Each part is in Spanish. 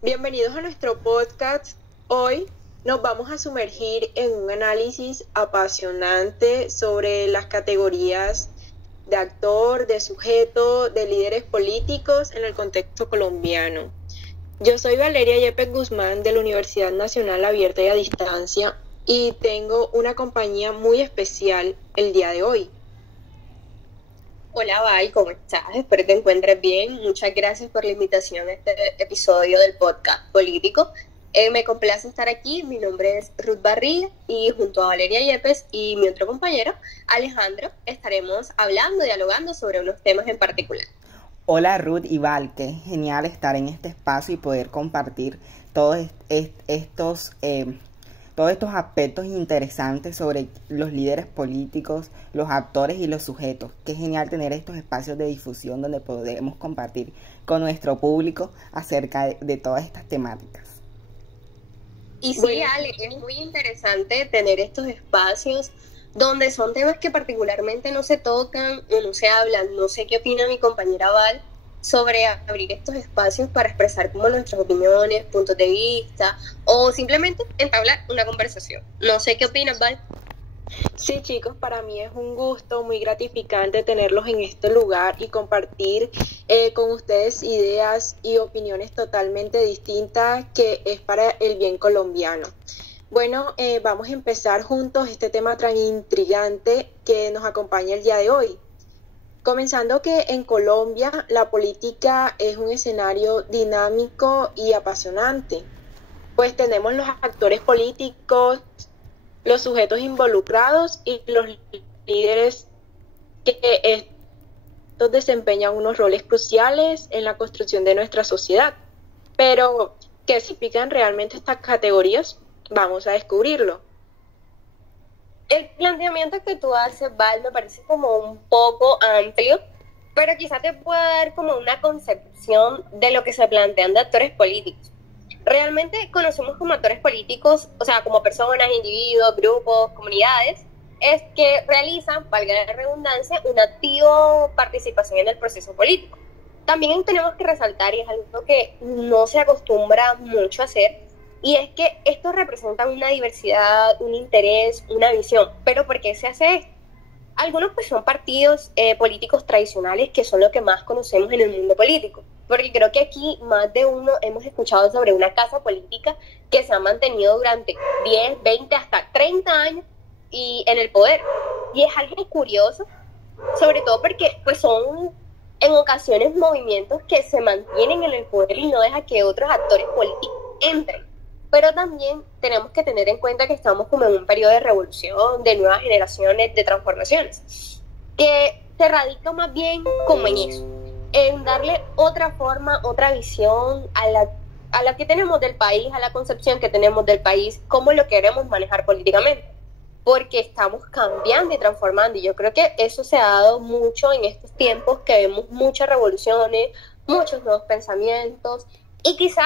Bienvenidos a nuestro podcast. Hoy nos vamos a sumergir en un análisis apasionante sobre las categorías de actor, de sujeto, de líderes políticos en el contexto colombiano. Yo soy Valeria Yepes Guzmán de la Universidad Nacional Abierta y a Distancia y tengo una compañía muy especial el día de hoy. Hola Val, ¿cómo estás? Espero te encuentres bien. Muchas gracias por la invitación a este episodio del podcast político. Me complace estar aquí. Mi nombre es Ruth Barriga y junto a Valeria Yepes y mi otro compañero, Alejandro, estaremos hablando, dialogando sobre unos temas en particular. Hola Ruth y Val, qué genial estar en este espacio y poder compartir todos estos aspectos interesantes sobre los líderes políticos, los actores y los sujetos. Qué genial tener estos espacios de difusión donde podemos compartir con nuestro público acerca de todas estas temáticas. Y sí, Ale, es muy interesante tener estos espacios donde son temas que particularmente no se tocan o no se hablan. No sé qué opina mi compañera Val sobre abrir estos espacios para expresar como nuestras opiniones, puntos de vista o simplemente entablar una conversación. No sé qué opinas, Val. Sí, chicos, para mí es un gusto muy gratificante tenerlos en este lugar y compartir con ustedes ideas y opiniones totalmente distintas que es para el bien colombiano. Bueno, vamos a empezar juntos este tema tan intrigante que nos acompaña el día de hoy. Comenzando que en Colombia la política es un escenario dinámico y apasionante, pues tenemos los actores políticos, los sujetos involucrados y los líderes que estos desempeñan unos roles cruciales en la construcción de nuestra sociedad. Pero, ¿qué significan realmente estas categorías? Vamos a descubrirlo. El planteamiento que tú haces, Val, me parece como un poco amplio, pero quizás te pueda dar como una concepción de lo que se plantean de actores políticos. Realmente conocemos como actores políticos, o sea, como personas, individuos, grupos, comunidades, es que realizan, valga la redundancia, una activa participación en el proceso político. También tenemos que resaltar, y es algo que no se acostumbra mucho a hacer, y es que estos representan una diversidad, un interés, una visión. ¿Pero por qué se hace esto? Algunos pues son partidos políticos tradicionales que son lo que más conocemos en el mundo político, porque creo que aquí más de uno hemos escuchado sobre una casa política que se ha mantenido durante 10, 20, hasta 30 años y en el poder. Y es algo curioso, sobre todo porque pues son en ocasiones movimientos que se mantienen en el poder y no deja que otros actores políticos entren. Pero también tenemos que tener en cuenta que estamos como en un periodo de revolución, de nuevas generaciones, de transformaciones, que se radica más bien como en eso, en darle otra forma, otra visión a la que tenemos del país, a la concepción que tenemos del país, cómo lo queremos manejar políticamente, porque estamos cambiando y transformando, y yo creo que eso se ha dado mucho en estos tiempos, que vemos muchas revoluciones, muchos nuevos pensamientos, y quizá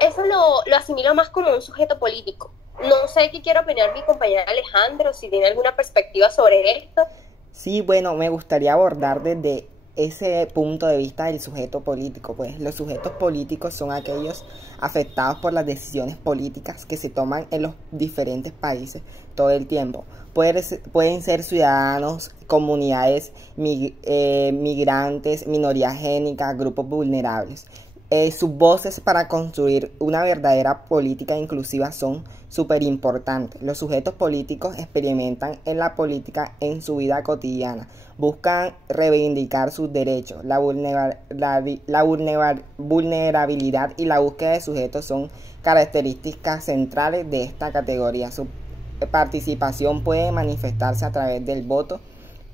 eso lo asimilo más como un sujeto político. No sé qué quiere opinar mi compañera Alejandro, si tiene alguna perspectiva sobre esto. Sí, bueno, me gustaría abordar desde ese punto de vista del sujeto político. Pues los sujetos políticos son aquellos afectados por las decisiones políticas que se toman en los diferentes países todo el tiempo. Pueden ser ciudadanos, comunidades migrantes, minorías étnicas, grupos vulnerables. Sus voces para construir una verdadera política inclusiva son súper importantes. Los sujetos políticos experimentan en la política en su vida cotidiana. Buscan reivindicar sus derechos. La vulnerabilidad y la búsqueda de sujetos son características centrales de esta categoría. Su participación puede manifestarse a través del voto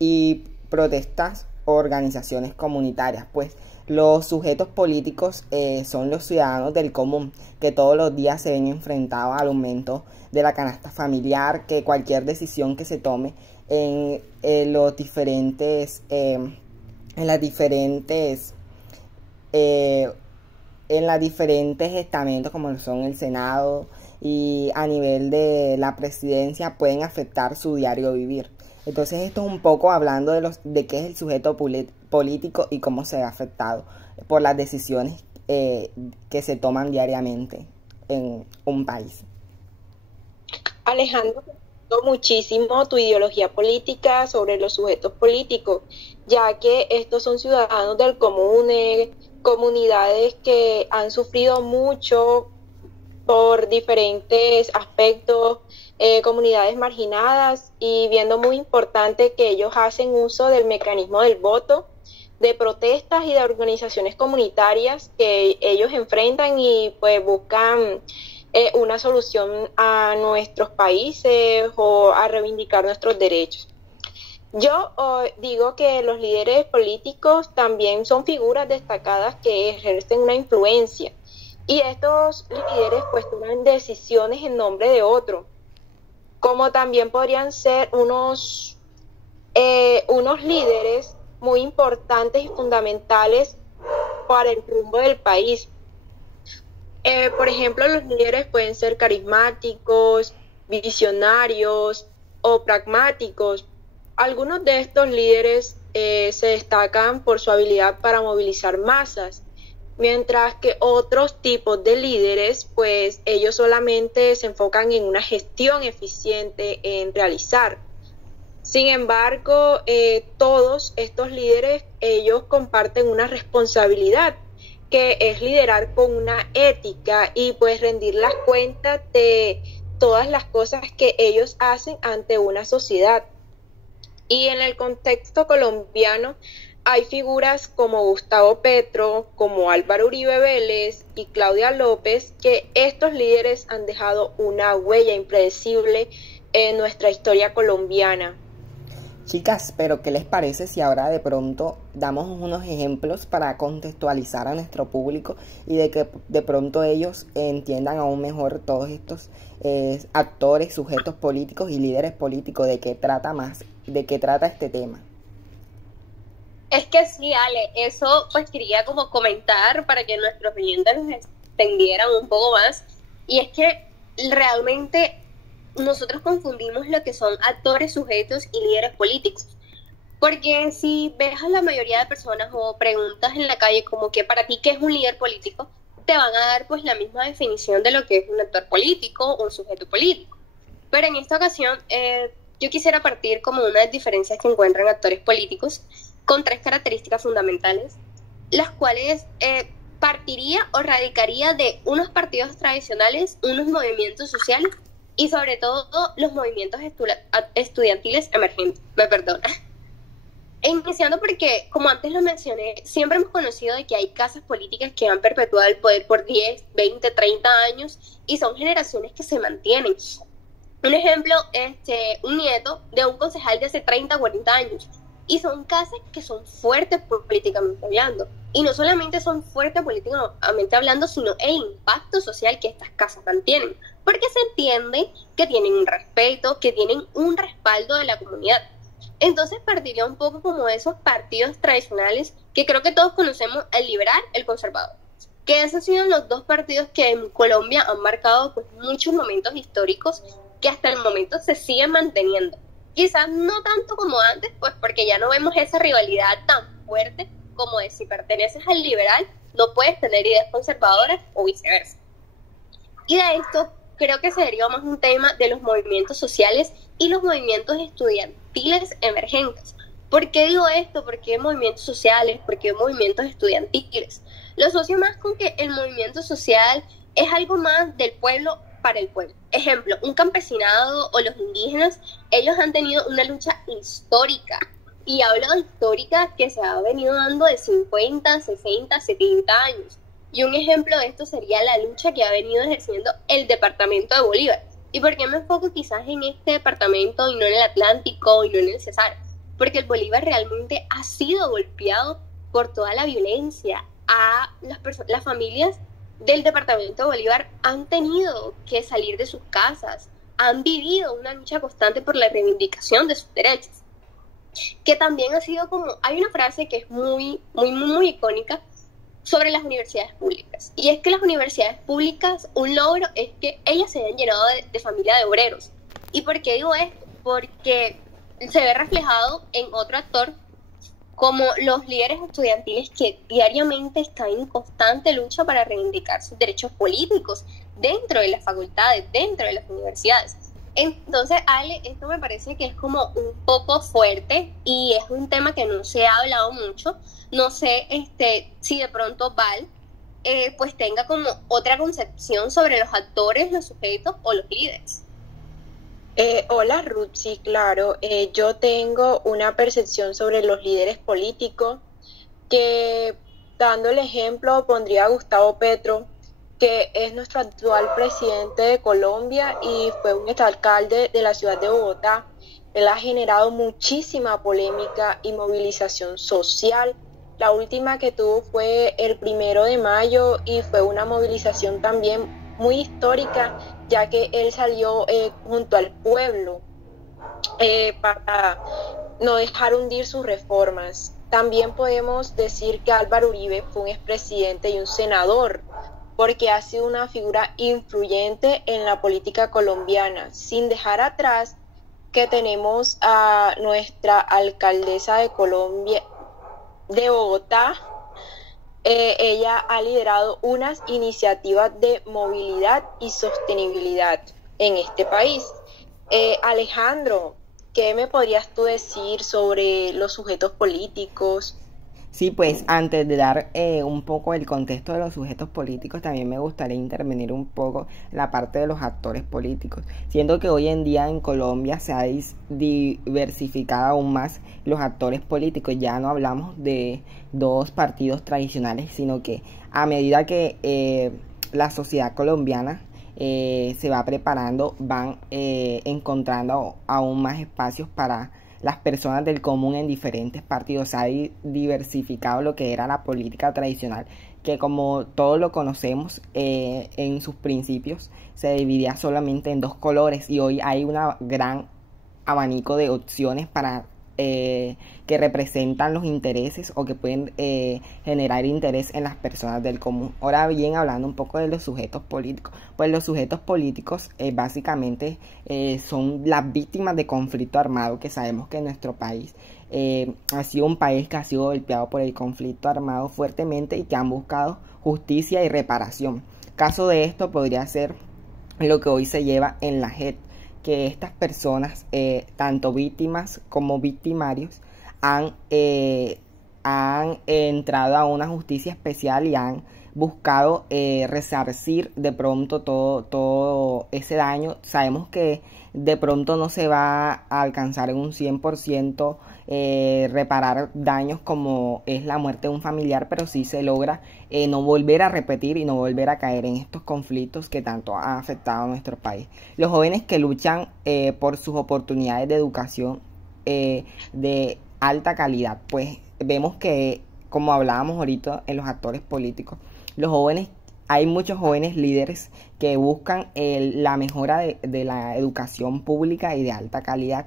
y protestas o organizaciones comunitarias, pues los sujetos políticos son los ciudadanos del común que todos los días se ven enfrentados al aumento de la canasta familiar, que cualquier decisión que se tome en los diferentes en las diferentes estamentos como son el Senado y a nivel de la presidencia pueden afectar su diario vivir. Entonces esto es un poco hablando de qué es el sujeto político y cómo se ve afectado por las decisiones que se toman diariamente en un país. Alejandro, muchísimo tu ideología política sobre los sujetos políticos, ya que estos son ciudadanos del común, comunidades que han sufrido mucho por diferentes aspectos, comunidades marginadas, y viendo muy importante que ellos hacen uso del mecanismo del voto, de protestas y de organizaciones comunitarias que ellos enfrentan y pues buscan una solución a nuestros países o a reivindicar nuestros derechos. Yo digo que los líderes políticos también son figuras destacadas que ejercen una influencia, y estos líderes pues toman decisiones en nombre de otro, como también podrían ser unos líderes muy importantes y fundamentales para el rumbo del país. Por ejemplo, los líderes pueden ser carismáticos, visionarios o pragmáticos. Algunos de estos líderes se destacan por su habilidad para movilizar masas, mientras que otros tipos de líderes, pues ellos solamente se enfocan en una gestión eficiente en realizar. Sin embargo, todos estos líderes, ellos comparten una responsabilidad, que es liderar con una ética y pues rendir las cuentas de todas las cosas que ellos hacen ante una sociedad. Y en el contexto colombiano hay figuras como Gustavo Petro, como Álvaro Uribe Vélez y Claudia López, que estos líderes han dejado una huella impredecible en nuestra historia colombiana. Chicas, pero ¿qué les parece si ahora de pronto damos unos ejemplos para contextualizar a nuestro público y de que de pronto ellos entiendan aún mejor todos estos actores, sujetos políticos y líderes políticos, de qué trata este tema? Es que sí, Ale, eso pues quería como comentar para que nuestros oyentes nos extendieran un poco más, y es que realmente nosotros confundimos lo que son actores, sujetos y líderes políticos. Porque si ves a la mayoría de personas o preguntas en la calle como que para ti qué es un líder político, te van a dar pues la misma definición de lo que es un actor político o un sujeto político. Pero en esta ocasión yo quisiera partir como unas diferencias que encuentran actores políticos con 3 características fundamentales, las cuales partiría o radicaría de unos partidos tradicionales, unos movimientos sociales y sobre todo los movimientos estudiantiles emergentes. Me perdona. Iniciando porque, como antes lo mencioné, siempre hemos conocido de que hay casas políticas que han perpetuado el poder por 10, 20, 30 años y son generaciones que se mantienen. Un ejemplo, un nieto de un concejal de hace 30, 40 años. Y son casas que son fuertes políticamente hablando. Y no solamente son fuertes políticamente hablando, sino el impacto social que estas casas mantienen. Porque se entiende que tienen un respeto, que tienen un respaldo de la comunidad. Entonces partiría un poco como esos partidos tradicionales que creo que todos conocemos, el liberal, el conservador. Que esos han sido los 2 partidos que en Colombia han marcado pues muchos momentos históricos que hasta el momento se siguen manteniendo. Quizás no tanto como antes, pues porque ya no vemos esa rivalidad tan fuerte como de si perteneces al liberal, no puedes tener ideas conservadoras o viceversa. Y de esto creo que sería más un tema de los movimientos sociales y los movimientos estudiantiles emergentes. ¿Por qué digo esto? ¿Por qué movimientos sociales? ¿Por qué movimientos estudiantiles? Lo asocio más con que el movimiento social es algo más del pueblo para el pueblo. Ejemplo, un campesinado o los indígenas, ellos han tenido una lucha histórica. Y hablo de histórica que se ha venido dando de 50, 60, 70 años. Y un ejemplo de esto sería la lucha que ha venido ejerciendo el departamento de Bolívar. ¿Y por qué me enfoco quizás en este departamento y no en el Atlántico y no en el Cesar? Porque el Bolívar realmente ha sido golpeado por toda la violencia. Las familias del departamento de Bolívar han tenido que salir de sus casas, han vivido una lucha constante por la reivindicación de sus derechos. Que también ha sido como, hay una frase que es muy icónica sobre las universidades públicas, y es que las universidades públicas, un logro es que ellas se hayan llenado de familia de obreros. ¿Y por qué digo esto? Porque se ve reflejado en otro actor como los líderes estudiantiles que diariamente están en constante lucha para reivindicar sus derechos políticos dentro de las facultades, dentro de las universidades. Entonces, Ale, esto me parece que es como un poco fuerte y es un tema que no se ha hablado mucho. No sé si de pronto Val pues tenga como otra concepción sobre los actores, los sujetos o los líderes. Hola Ruth, sí, claro. Yo tengo una percepción sobre los líderes políticos que, dando el ejemplo, pondría a Gustavo Petro, que es nuestro actual presidente de Colombia y fue un exalcalde de la ciudad de Bogotá. Él ha generado muchísima polémica y movilización social. La última que tuvo fue el 1 de mayo y fue una movilización también muy histórica, ya que él salió junto al pueblo para no dejar hundir sus reformas. También podemos decir que Álvaro Uribe fue un expresidente y un senador, porque ha sido una figura influyente en la política colombiana, sin dejar atrás que tenemos a nuestra alcaldesa de Colombia, de Bogotá. Ella ha liderado unas iniciativas de movilidad y sostenibilidad en este país. Alejandro, ¿qué me podrías tú decir sobre los sujetos políticos? Sí, pues antes de dar un poco el contexto de los sujetos políticos, también me gustaría intervenir un poco en la parte de los actores políticos, siendo que hoy en día en Colombia se ha diversificado aún más los actores políticos. Ya no hablamos de dos partidos tradicionales, sino que a medida que la sociedad colombiana se va preparando, van encontrando aún más espacios para las personas del común en diferentes partidos. Se ha diversificado lo que era la política tradicional, que como todos lo conocemos, en sus principios se dividía solamente en dos colores, y hoy hay una gran abanico de opciones para que representan los intereses o que pueden generar interés en las personas del común. Ahora bien, hablando un poco de los sujetos políticos, pues los sujetos políticos básicamente son las víctimas de conflicto armado, que sabemos que nuestro país ha sido un país que ha sido golpeado por el conflicto armado fuertemente y que han buscado justicia y reparación. Caso de esto podría ser lo que hoy se lleva en la JEP, que estas personas, tanto víctimas como victimarios, han entrado a una justicia especial y han buscado resarcir de pronto todo ese daño. Sabemos que de pronto no se va a alcanzar en un 100% reparar daños como es la muerte de un familiar, pero sí se logra no volver a repetir y no volver a caer en estos conflictos que tanto han afectado a nuestro país. Los jóvenes que luchan por sus oportunidades de educación de alta calidad, pues vemos que, como hablábamos ahorita en los actores políticos, los jóvenes, hay muchos jóvenes líderes que buscan la mejora de la educación pública y de alta calidad.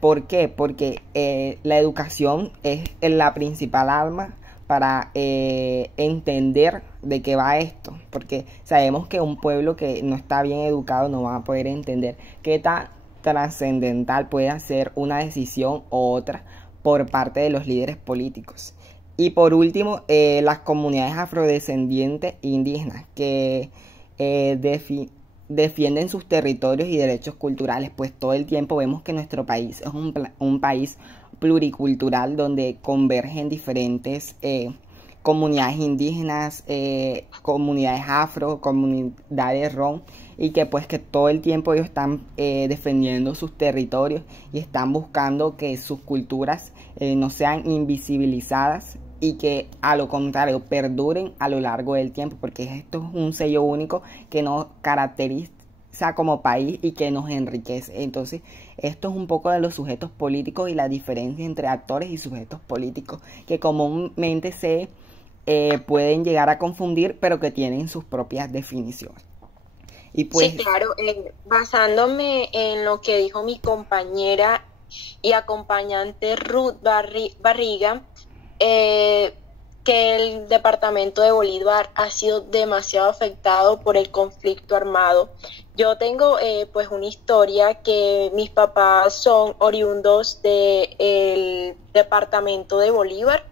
¿Por qué? Porque la educación es la principal arma para entender de qué va esto, porque sabemos que un pueblo que no está bien educado no va a poder entender qué tan trascendental puede ser una decisión u otra por parte de los líderes políticos. Y por último, las comunidades afrodescendientes indígenas que defienden sus territorios y derechos culturales, pues todo el tiempo vemos que nuestro país es un país pluricultural donde convergen diferentes comunidades indígenas, comunidades afro, comunidades rom, y que pues que todo el tiempo ellos están defendiendo sus territorios y están buscando que sus culturas no sean invisibilizadas y que a lo contrario perduren a lo largo del tiempo, porque esto es un sello único que nos caracteriza como país y que nos enriquece. Entonces esto es un poco de los sujetos políticos y la diferencia entre actores y sujetos políticos, que comúnmente se pueden llegar a confundir, pero que tienen sus propias definiciones. Y pues, sí, claro, basándome en lo que dijo mi compañera y acompañante Ruth Barriga, que el departamento de Bolívar ha sido demasiado afectado por el conflicto armado, Yo tengo pues una historia que mis papás son oriundos del departamento de Bolívar,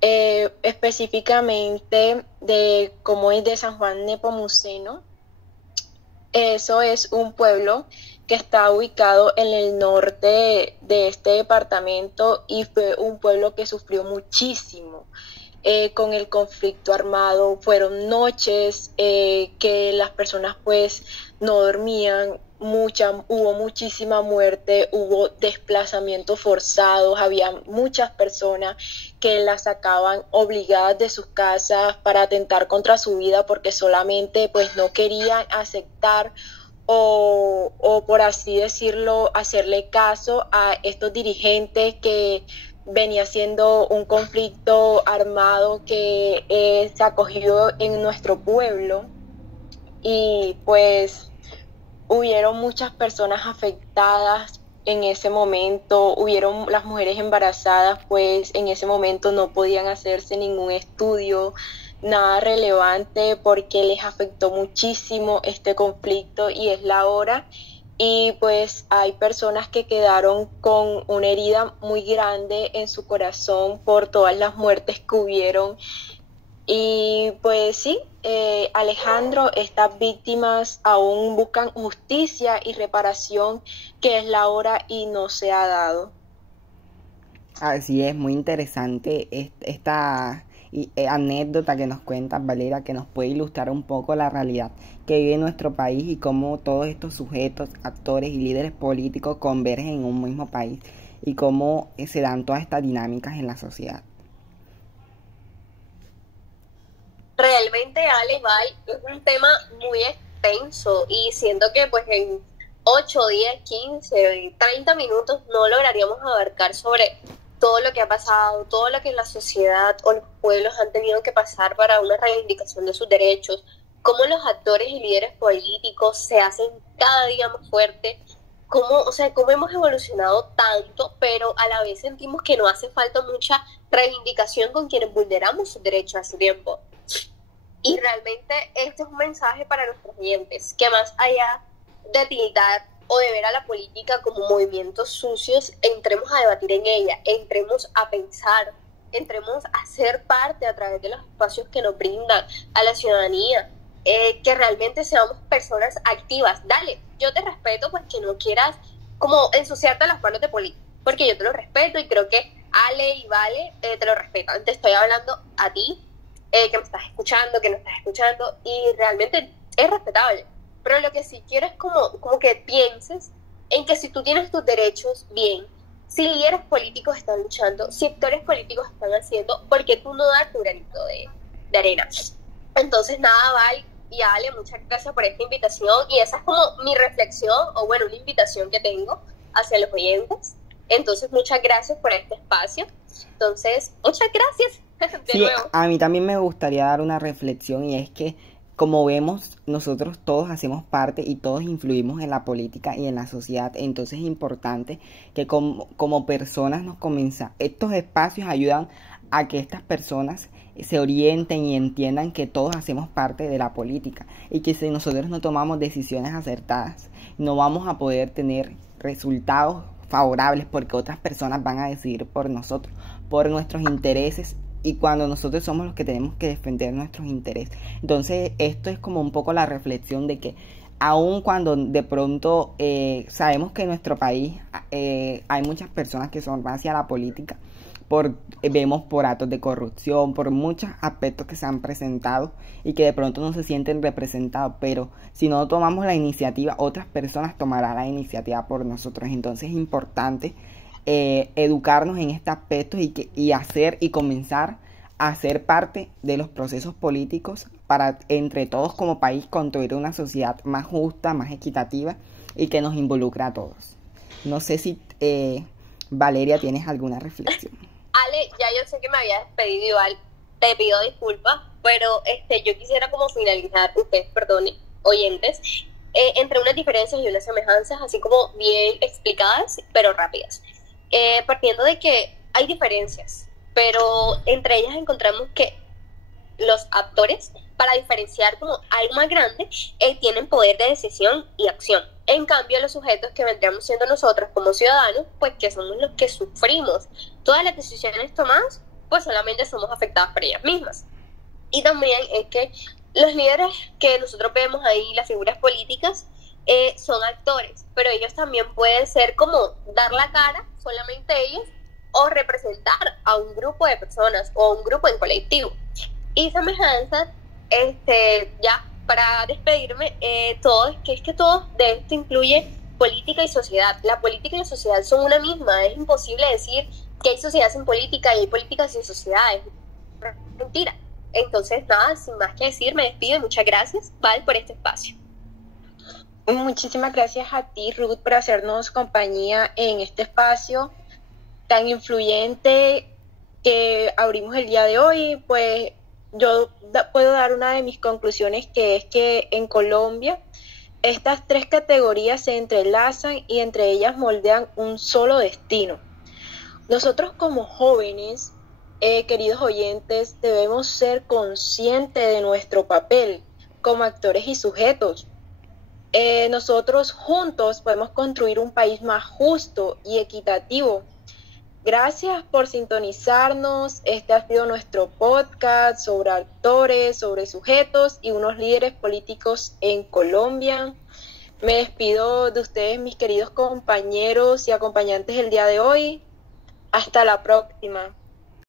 específicamente de como es de San Juan Nepomuceno. Eso es un pueblo que está ubicado en el norte de este departamento y fue un pueblo que sufrió muchísimo con el conflicto armado. Fueron noches que las personas pues no dormían, hubo muchísima muerte, hubo desplazamientos forzados, había muchas personas que las sacaban obligadas de sus casas para atentar contra su vida porque solamente pues no querían aceptar o por así decirlo, hacerle caso a estos dirigentes que venía siendo un conflicto armado que se acogió en nuestro pueblo y pues hubieron muchas personas afectadas en ese momento, hubieron las mujeres embarazadas, pues en ese momento no podían hacerse ningún estudio, nada relevante porque les afectó muchísimo este conflicto y es la hora. Y pues hay personas que quedaron con una herida muy grande en su corazón por todas las muertes que hubieron. Y pues sí, Alejandro, estas víctimas aún buscan justicia y reparación, que es la hora y no se ha dado. Así es, muy interesante esta anécdota que nos cuentas, Valeria, que nos puede ilustrar un poco la realidad que vive nuestro país y cómo todos estos sujetos, actores y líderes políticos convergen en un mismo país y cómo se dan todas estas dinámicas en la sociedad. Realmente, Ale, Val, es un tema muy extenso y siento que pues en 8, 10, 15, 30 minutos no lograríamos abarcar sobre todo lo que ha pasado, todo lo que la sociedad o los pueblos han tenido que pasar para una reivindicación de sus derechos, cómo los actores y líderes políticos se hacen cada día más fuertes, cómo hemos evolucionado tanto, pero a la vez sentimos que no hace falta mucha reivindicación con quienes vulneramos sus derechos hace tiempo. Y realmente este es un mensaje para nuestros oyentes, que más allá de tildar o de ver a la política como movimientos sucios, entremos a debatir en ella, entremos a pensar, entremos a ser parte a través de los espacios que nos brindan a la ciudadanía, que realmente seamos personas activas. Dale, yo te respeto pues que no quieras como ensuciarte las manos de política, porque yo te lo respeto y creo que Ale y Vale te lo respetan. Te estoy hablando a ti, que me estás escuchando, que no estás escuchando, y realmente es respetable. Pero lo que sí quiero es como que pienses en que si tú tienes tus derechos bien, si líderes políticos están luchando, si actores políticos están haciendo, ¿por qué tú no das tu granito de arena? Entonces nada, Val y Ale, muchas gracias por esta invitación y esa es como mi reflexión, o bueno, una invitación que tengo hacia los oyentes. Entonces muchas gracias por este espacio. Entonces, muchas gracias de nuevo. A mí también me gustaría dar una reflexión y es que como vemos, nosotros todos hacemos parte y todos influimos en la política y en la sociedad. Entonces es importante que como personas estos espacios ayudan a que estas personas se orienten y entiendan que todos hacemos parte de la política y que si nosotros no tomamos decisiones acertadas, no vamos a poder tener resultados favorables porque otras personas van a decidir por nosotros, por nuestros intereses. Y cuando nosotros somos los que tenemos que defender nuestros intereses. Entonces esto es como un poco la reflexión de que aun cuando de pronto sabemos que en nuestro país hay muchas personas que son hacia la política, vemos por actos de corrupción, por muchos aspectos que se han presentado y que de pronto no se sienten representados, pero si no tomamos la iniciativa, otras personas tomarán la iniciativa por nosotros. Entonces es importante educarnos en este aspecto y comenzar a ser parte de los procesos políticos para entre todos como país construir una sociedad más justa, más equitativa y que nos involucre a todos. No sé si Valeria tienes alguna reflexión. Ale, ya yo sé que me había despedido igual, te pido disculpas, pero yo quisiera como finalizar, ustedes perdonen, oyentes, entre unas diferencias y unas semejanzas, así como bien explicadas, pero rápidas. Partiendo de que hay diferencias, pero entre ellas encontramos que los actores para diferenciar como algo más grande, tienen poder de decisión y acción. En cambio, los sujetos que vendríamos siendo nosotros como ciudadanos, pues que somos los que sufrimos todas las decisiones tomadas, pues solamente somos afectados por ellas mismas. Y también es que los líderes que nosotros vemos ahí, las figuras políticas, son actores, pero ellos también pueden ser como dar la cara, solamente ellos, o representar a un grupo de personas o a un grupo en colectivo. Y semejanzas, ya para despedirme, todo es que todo de esto incluye política y sociedad. La política y la sociedad son una misma. Es imposible decir que hay sociedad sin política y hay política sin sociedad. Es mentira. Entonces, nada, sin más que decir, me despido y muchas gracias, Val, por este espacio. Muchísimas gracias a ti, Ruth, por hacernos compañía en este espacio tan influyente que abrimos el día de hoy. Pues yo puedo dar una de mis conclusiones, que es que en Colombia estas tres categorías se entrelazan y entre ellas moldean un solo destino. Nosotros como jóvenes, queridos oyentes, debemos ser conscientes de nuestro papel como actores y sujetos. Nosotros juntos podemos construir un país más justo y equitativo. Gracias por sintonizarnos. Este ha sido nuestro podcast sobre actores, sobre sujetos y unos líderes políticos en Colombia. Me despido de ustedes, mis queridos compañeros y acompañantes, el día de hoy. Hasta la próxima.